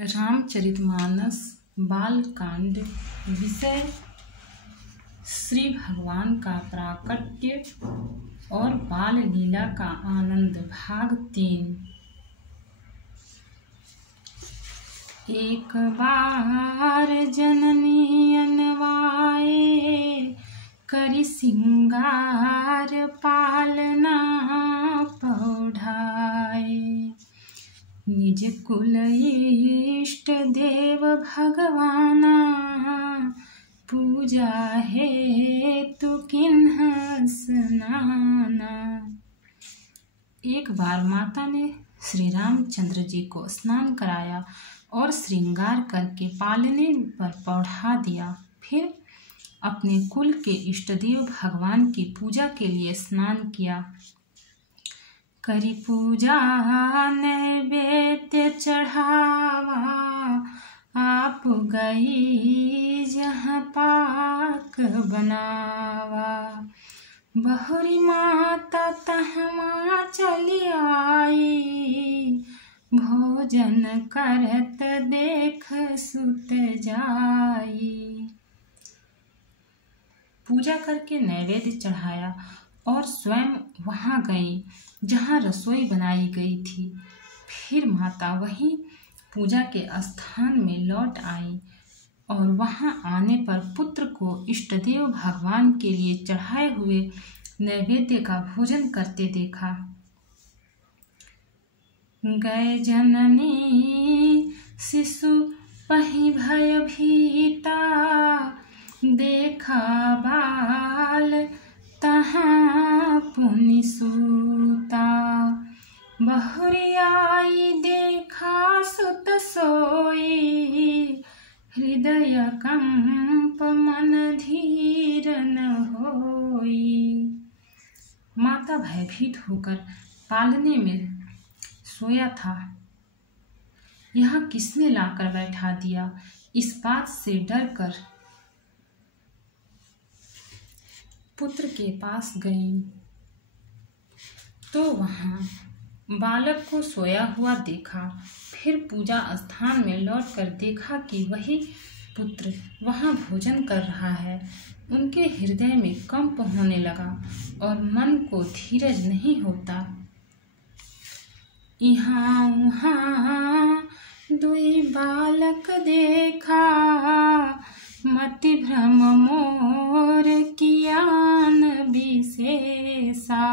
रामचरितमानस बालकांड। विषय श्री भगवान का प्राकट्य और बाल लीला का आनंद। भाग 3। एक बार जननी अनवाए करि सिंगार पालना पौढ़ाए। निज कुल इष्ट देव भगवाना पूजा हेतु किन्ह स्नाना। एक बार माता ने श्री रामचंद्र जी को स्नान कराया और श्रृंगार करके पालने पर पौढ़ा दिया। फिर अपने कुल के इष्टदेव भगवान की पूजा के लिए स्नान किया। करी पूजा नैवेद्य चढ़ावा आप गई जहाँ पाक बनावा। बहुरी माता तहमा चली आई भोजन करत देख सुत जाई। पूजा करके नैवेद्य चढ़ाया और स्वयं वहां गई जहाँ रसोई बनाई गई थी। फिर माता वहीं पूजा के स्थान में लौट आई और वहां आने पर पुत्र को इष्टदेव भगवान के लिए चढ़ाए हुए नैवेद्य का भोजन करते देखा। गए जननी शिशु पहि भय भीता देखा बाल तहाँ पुनि सूता। बहुरी आई देखा सुत सोई हृदय कंप मन धीर न होई। माता भयभीत होकर पालने में सोया था। यहाँ किसने लाकर बैठा दिया, इस बात से डर कर पुत्र के पास गई तो वहां बालक को सोया हुआ देखा। फिर पूजा स्थान में लौटकर देखा कि वही पुत्र वहां भोजन कर रहा है। उनके हृदय में कंप होने लगा और मन को धीरज नहीं होता। यहाँ उहाँ दुई बालक देखा मति भ्रम मोर कियान विशेषा।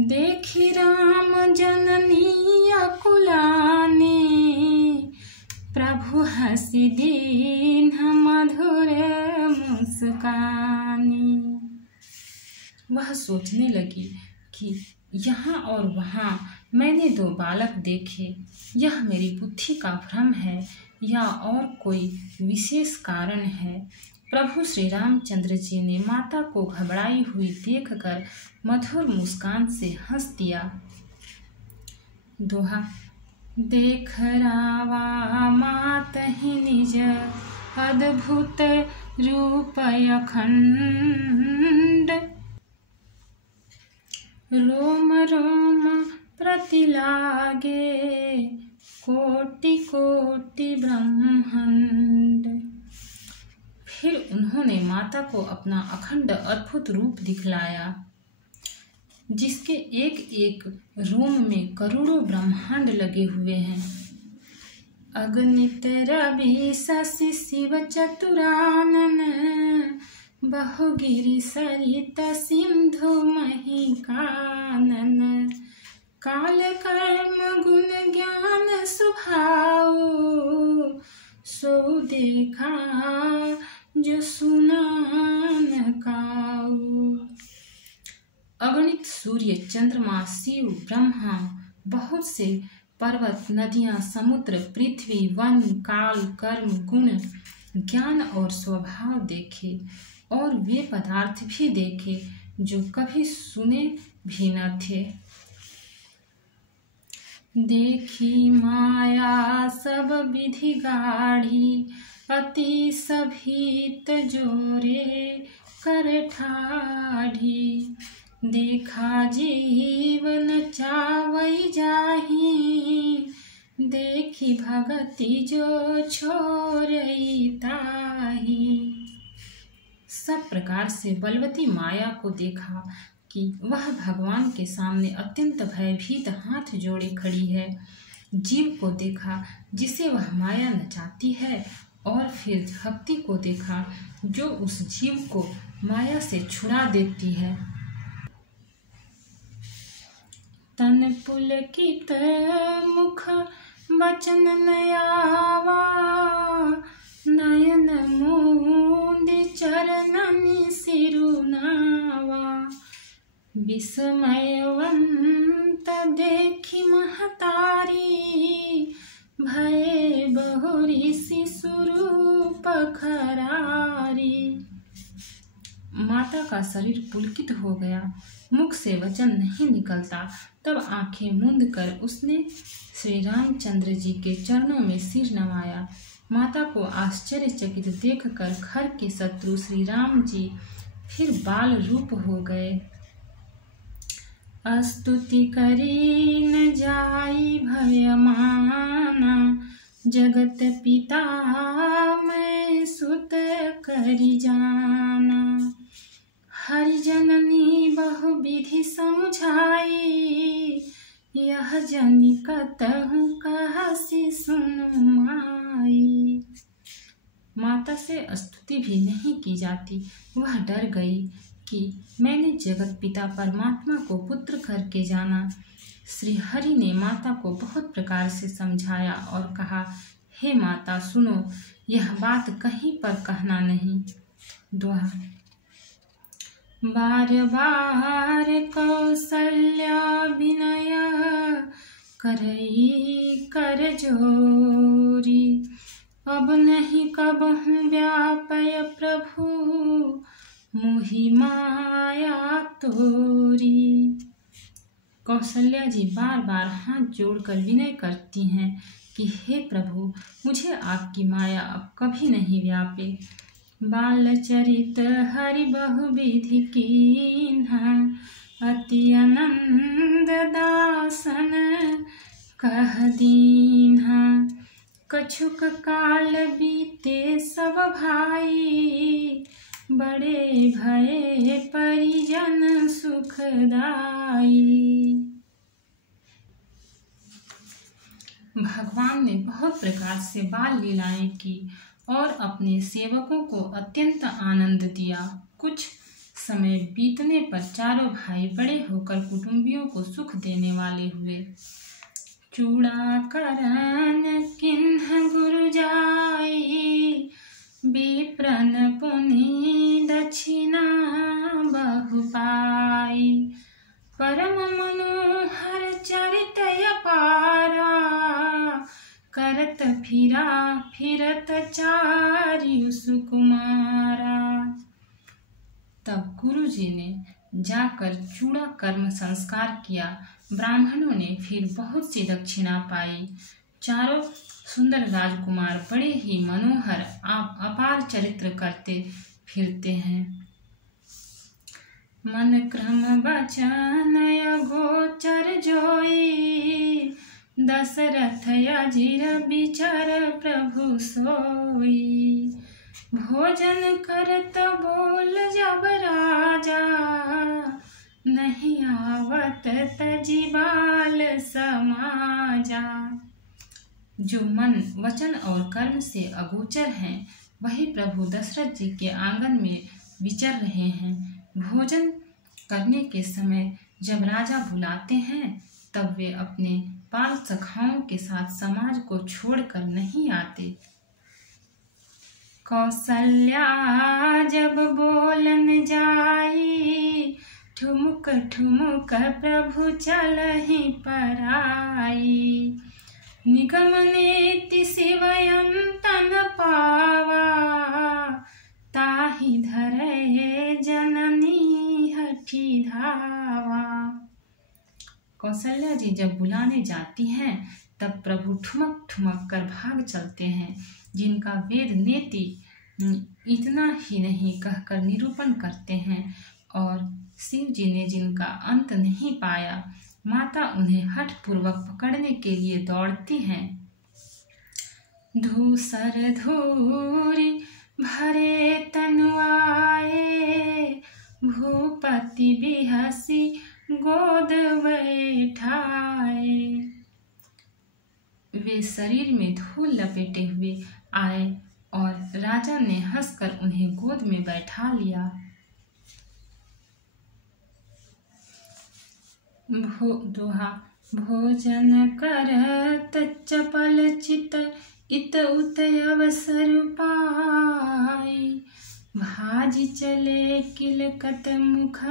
देखी राम जननी अकुलानी प्रभु हंसी दीन मधुर मुस्कानी। वह सोचने लगी कि यहाँ और वहाँ मैंने दो बालक देखे, यह मेरी बुद्धि का भ्रम है या और कोई विशेष कारण है। प्रभु श्री रामचंद्र जी ने माता को घबराई हुई देखकर मधुर मुस्कान से हंस दिया। दोहा। देख रावा मातहि निज अद्भुत रूप अखंड। रोम रोम प्रति लागे कोटि कोटि ब्रह्मांड। फिर उन्होंने माता को अपना अखंड अद्भुत रूप दिखलाया जिसके एक एक रोम में करोड़ों ब्रह्मांड लगे हुए हैं। अगणित रवि शशि शिव चतुरानन बहुगिरि सरित सिंधु मही कानन। काल कर्म गुण ज्ञान स्वभाव सो देखा जो सुना न काऊ। अगणित सूर्य चंद्रमा शिव ब्रह्मा बहुत से पर्वत नदियां समुद्र पृथ्वी वन काल कर्म गुण ज्ञान और स्वभाव देखे और वे पदार्थ भी देखे जो कभी सुने भी न थे। देखी माया सब विधि गाढ़ी अति सभीत जोरे कर ठाढ़ी। देखा जीवन चावई जाही देखी भगति जो छोरई ताही। सब प्रकार से बलवती माया को देखा कि वह भगवान के सामने अत्यंत भयभीत हाथ जोड़े खड़ी है। जीव को देखा जिसे वह माया नचाती है, और फिर भक्ति को देखा जो उस जीव को माया से छुड़ा देती है। तन पुलकित मुख बचन नयावा, नयन मूंद चरणनि सिरुनावा। विस्मयवंत देखी महतारी, भये बहुरी शिशुरूप खरारी। माता का शरीर पुलकित हो गया, मुख से वचन नहीं निकलता। तब आंखें मूंद कर उसने श्री रामचंद्र जी के चरणों में सिर नवाया। माता को आश्चर्यचकित देखकर घर के शत्रु श्री राम जी फिर बाल रूप हो गए। स्तुति करी न जाई भयमाना, जगत पिता मैं सुत करी जाना। हरिजननी बहु विधि समझाई, यह जनि कतहु कहसि सुनु माई। माता से स्तुति भी नहीं की जाती। वह डर गई कि मैंने जगत पिता परमात्मा को पुत्र करके जाना। श्री हरि ने माता को बहुत प्रकार से समझाया और कहा, हे माता सुनो, यह बात कहीं पर कहना नहीं। दोहा। बार बार कौसल्या विनय करई कर जोरी, अब नहीं कबहु व्यापय प्रभु मोहि माया तोरी। कौशल्या जी बार बार हाथ जोड़कर विनय करती हैं कि हे प्रभु, मुझे आपकी माया अब कभी नहीं व्यापे। बाल चरित हरि बहुविधि कीन्हा, अति आनंद दासन कह दीन्हा। कछुक काल बीते सब भाई, बड़े भये परिजन सुखदाई। भगवान ने बहुत प्रकार से बाल लीलाएं की और अपने सेवकों को अत्यंत आनंद दिया। कुछ समय बीतने पर चारों भाई बड़े होकर कुटुंबियों को सुख देने वाले हुए। चूड़ा करन किन्ह गुरु जाई, विप्रन पुनि दक्षिणा बहु पाई। परम मनोहर चरित अपारा, करत फिरा फिरत चारियु सुकुमारा। तब गुरु जी ने जाकर चूड़ा कर्म संस्कार किया। ब्राह्मणों ने फिर बहुत सी दक्षिणा पाई। चारों सुंदर राजकुमार बड़े ही मनोहर अपार चरित्र करते फिरते हैं। मन क्रम वचन गोचर जोई, दशरथ अजिर विचर प्रभु सोई। भोजन करत बोल जब राजा, नहीं आवत तजी बाल समाजा। जो मन वचन और कर्म से अगोचर हैं, वही प्रभु दशरथ जी के आंगन में विचर रहे हैं। भोजन करने के समय जब राजा बुलाते हैं, तब वे अपने बाल सखाओं के साथ समाज को छोड़कर नहीं आते। कौसल्या जब बोलन जाई, ठुमुक ठुमुक प्रभु चलहि पराई। निगम नेति शिवयंतन पावा, ताहि धरहे जननी हठी धावा। कौशल्या जी जब बुलाने जाती हैं, तब प्रभु ठुमक ठुमक कर भाग चलते हैं। जिनका वेद नेति इतना ही नहीं कहकर निरूपण करते हैं, और शिव जी ने जिनका अंत नहीं पाया, माता उन्हें हठपूर्वक पकड़ने के लिए दौड़ती हैं। धूसर धूरी भरे तनुआए, भूपति बिहसी गोद बैठाए। वे शरीर में धूल लपेटे हुए आए और राजा ने हंसकर उन्हें गोद में बैठा लिया। दोहा। भोजन करत चपल चित, इत उत अवसर पाई। भाजी चले किलकत मुख,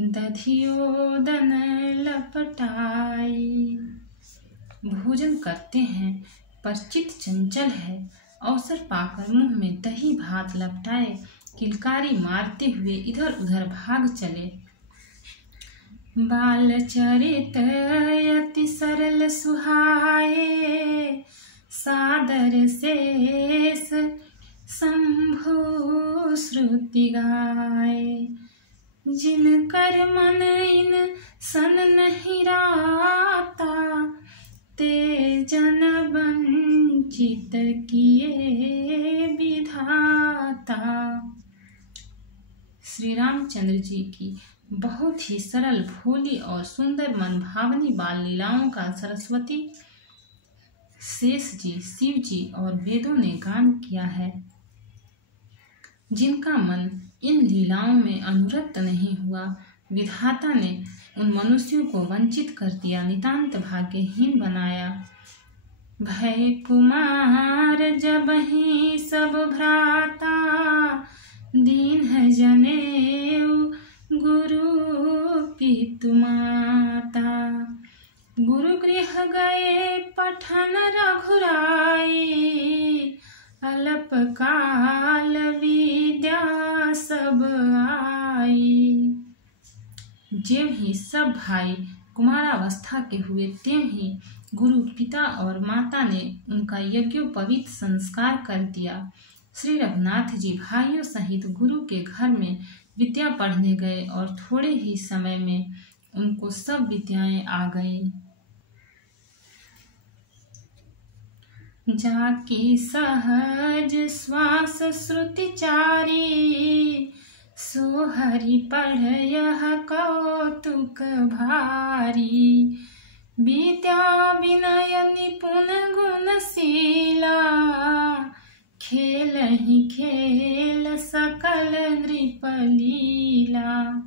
दधियोदन लपटाई। भोजन करते हैं पर चित्त चंचल है, अवसर पाकर मुंह में दही भात लपटाए किलकारी मारते हुए इधर उधर भाग चले। बाल चरित अति सरल सुहाए, सादर शेष शंभु श्रुति गाए। जिन कर मन इन सन नहीं राता, ते जन वंचित किए विधाता। श्री रामचंद्र जी की बहुत ही सरल, भोली और सुंदर मन भावनी बाल लीलाओं का सरस्वती, शेष जी, शिव जी और वेदों ने गान किया है। जिनका मन इन लीलाओं में अनुरक्त नहीं हुआ, विधाता ने उन मनुष्यों को वंचित कर दिया, नितांत भाग्यहीन बनाया। भय कुमार जब ही सब भ्राता, दीन है जनेऊ गुरु पितु माता। गुरु गृह गए पठन रघुराई, अल्प काल विद्या सब आई। ज्यों ही सब भाई कुमारावस्था के हुए, त्यों ही गुरु पिता और माता ने उनका यज्ञोपवीत संस्कार कर दिया। श्री रघुनाथ जी भाइयों सहित गुरु के घर में विद्या पढ़ने गए और थोड़े ही समय में उनको सब विद्याएं आ गई। जाकी सहज श्वास श्रुति चारी, सो हरि पढ़ यह कौतुक भारी। विद्या विनय निपुण गुणशीला, खेल ही खेल सकल नृपलीला।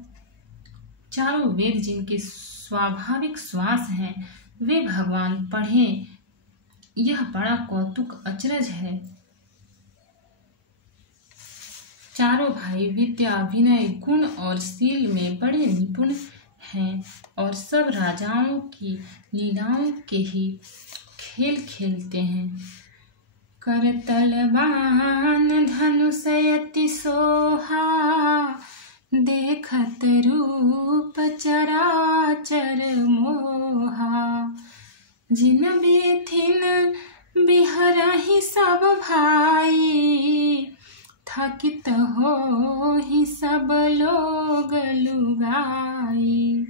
चारों वेद जिनके स्वाभाविक श्वास हैं, वे भगवान पढ़ें, यह बड़ा कौतुक अचरज है। चारों भाई विद्या विनय गुण और शील में बड़े निपुण हैं और सब राजाओं की लीलाओं के ही खेल खेलते हैं। करतलवान धनुष अति सोहा, देखत रूप चराचर मोहा। जिन बिथिन बिहरहि सब भाई, थकित हो ही सब लोग लुगाई।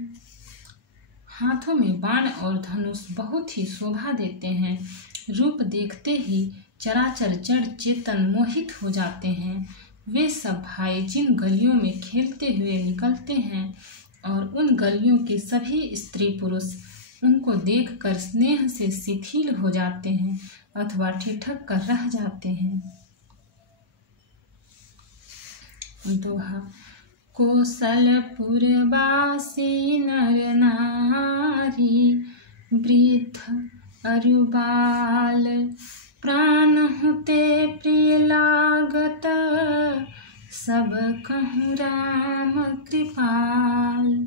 हाथों में बाण और धनुष बहुत ही शोभा देते हैं। रूप देखते ही चराचर जड़ चेतन मोहित हो जाते हैं। वे सब भाई जिन गलियों में खेलते हुए निकलते हैं और उन गलियों के सभी स्त्री पुरुष उनको देखकर स्नेह से शिथिल हो जाते हैं अथवा ठिठक कर रह जाते हैं। दोहा। कौशलपुर वासी नर नारी, वृद्ध अरु बाल, प्राण हुते प्रिय लागत, सब कहूँ राम कृपाल।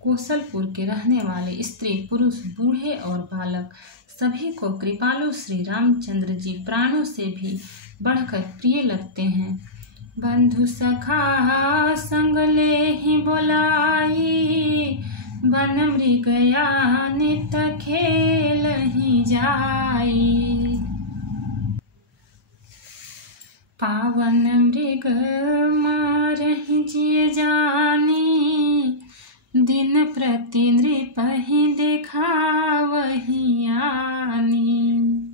कौशलपुर के रहने वाले स्त्री पुरुष बूढ़े और बालक सभी को कृपालु श्री रामचंद्र जी प्राणों से भी बढ़कर प्रिय लगते हैं। बंधु सखा संग ले ही बोलाई, वन मृगया नित खेल ही जाई। पावन मृग मारहि जिय जानी, दिन प्रति नृप ही देखा वही आनी।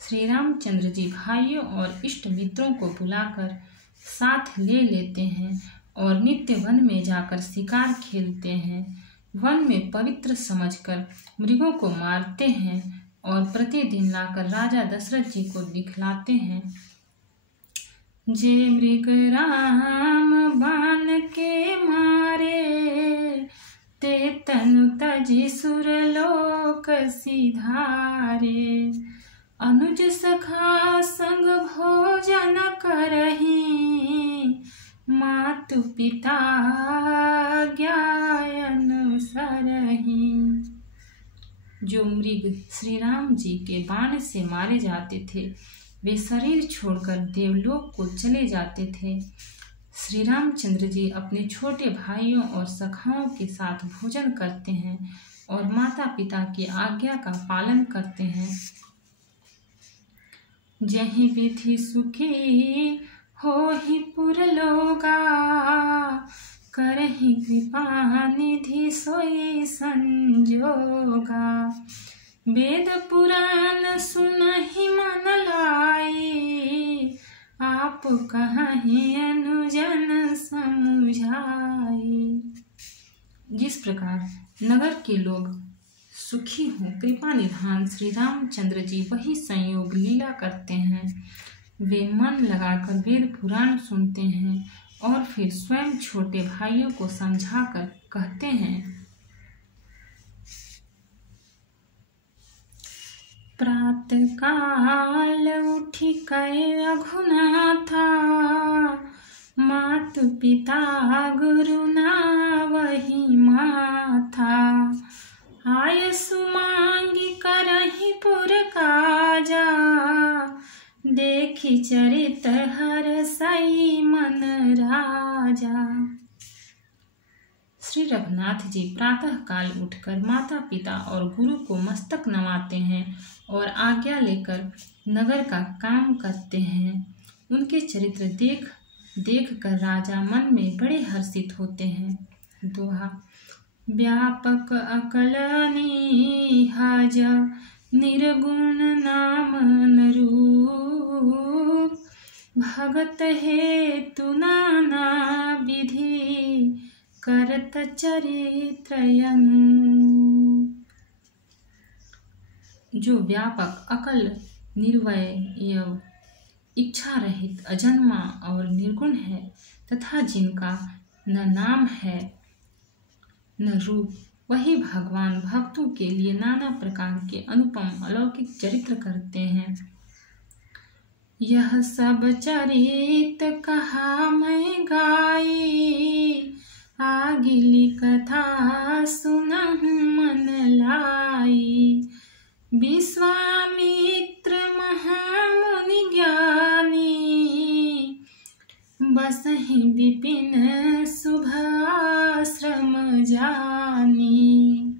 श्री रामचंद्र जी भाइयों और इष्ट मित्रों को बुलाकर साथ ले लेते हैं और नित्य वन में जाकर शिकार खेलते हैं। वन में पवित्र समझकर मृगों को मारते हैं और प्रतिदिन लाकर राजा दशरथ जी को दिखलाते हैं। जे मृग राम बाण के मारे, ते तनु तजि सुरलोक सिधारे। अनुज सखा संग भोजन करही, मातु पिता आज्ञा अनुसरही। जो मृग श्री राम जी के बाण से मारे जाते थे वे शरीर छोड़कर देवलोक को चले जाते थे। श्री रामचंद्र जी अपने छोटे भाइयों और सखाओं के साथ भोजन करते हैं और माता पिता की आज्ञा का पालन करते हैं। जहि विधि सुखी होहि पुरलोगा, करहि कृपा निधि सोई संजोगा। वेद पुराण सुनहि मन लाई, आप कहि अनुजन समुझाई। जिस प्रकार नगर के लोग सुखी हों कृपा निधान श्री रामचंद्र जी वही संयोग लीला करते हैं। वे मन लगाकर वेद पुराण सुनते हैं और फिर स्वयं छोटे भाइयों को समझाकर कहते हैं। प्रातः काल उठी कै रघुनाथा, मातु पिता गुरु ना वही माथा। आय सुमांगी करहि पुर काजा, देखी चरित हरसई मन राजा। श्री रघुनाथ जी प्रातः काल उठकर माता पिता और गुरु को मस्तक नवाते हैं और आज्ञा लेकर नगर का काम करते हैं। उनके चरित्र देख कर राजा मन में बड़े हर्षित होते हैं। दोहा। व्यापक अकल निहज निर्गुण नाम न रूप, भगत हेतु नाना विधि करत चरित्र अनुप। जो व्यापक अकल निर्वय इच्छा रहित अजन्मा और निर्गुण है तथा जिनका न नाम है न रूप, वही भगवान भक्तों के लिए नाना प्रकार के अनुपम अलौकिक चरित्र करते हैं। यह सब चरित कहा मैं गाई, आगिली कथा सुनहु मन लाई। विश्वामित्र महामुनि ज्ञानी, बसहि विपिन शुभ आश्रम जानी।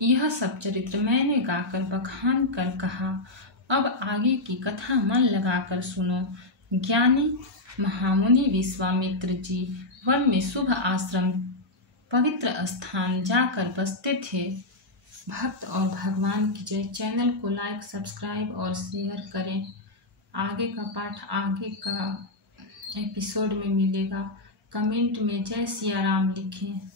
यह सब चरित्र मैंने गाकर बखान कर कहा, अब आगे की कथा मन लगाकर सुनो। ज्ञानी महामुनि विश्वामित्र जी वन में शुभ आश्रम पवित्र स्थान जाकर बसते थे। भक्त और भगवान की जय। चैनल को लाइक सब्सक्राइब और शेयर करें। आगे का पाठ आगे का एपिसोड में मिलेगा। कमेंट में जय सिया राम लिखें।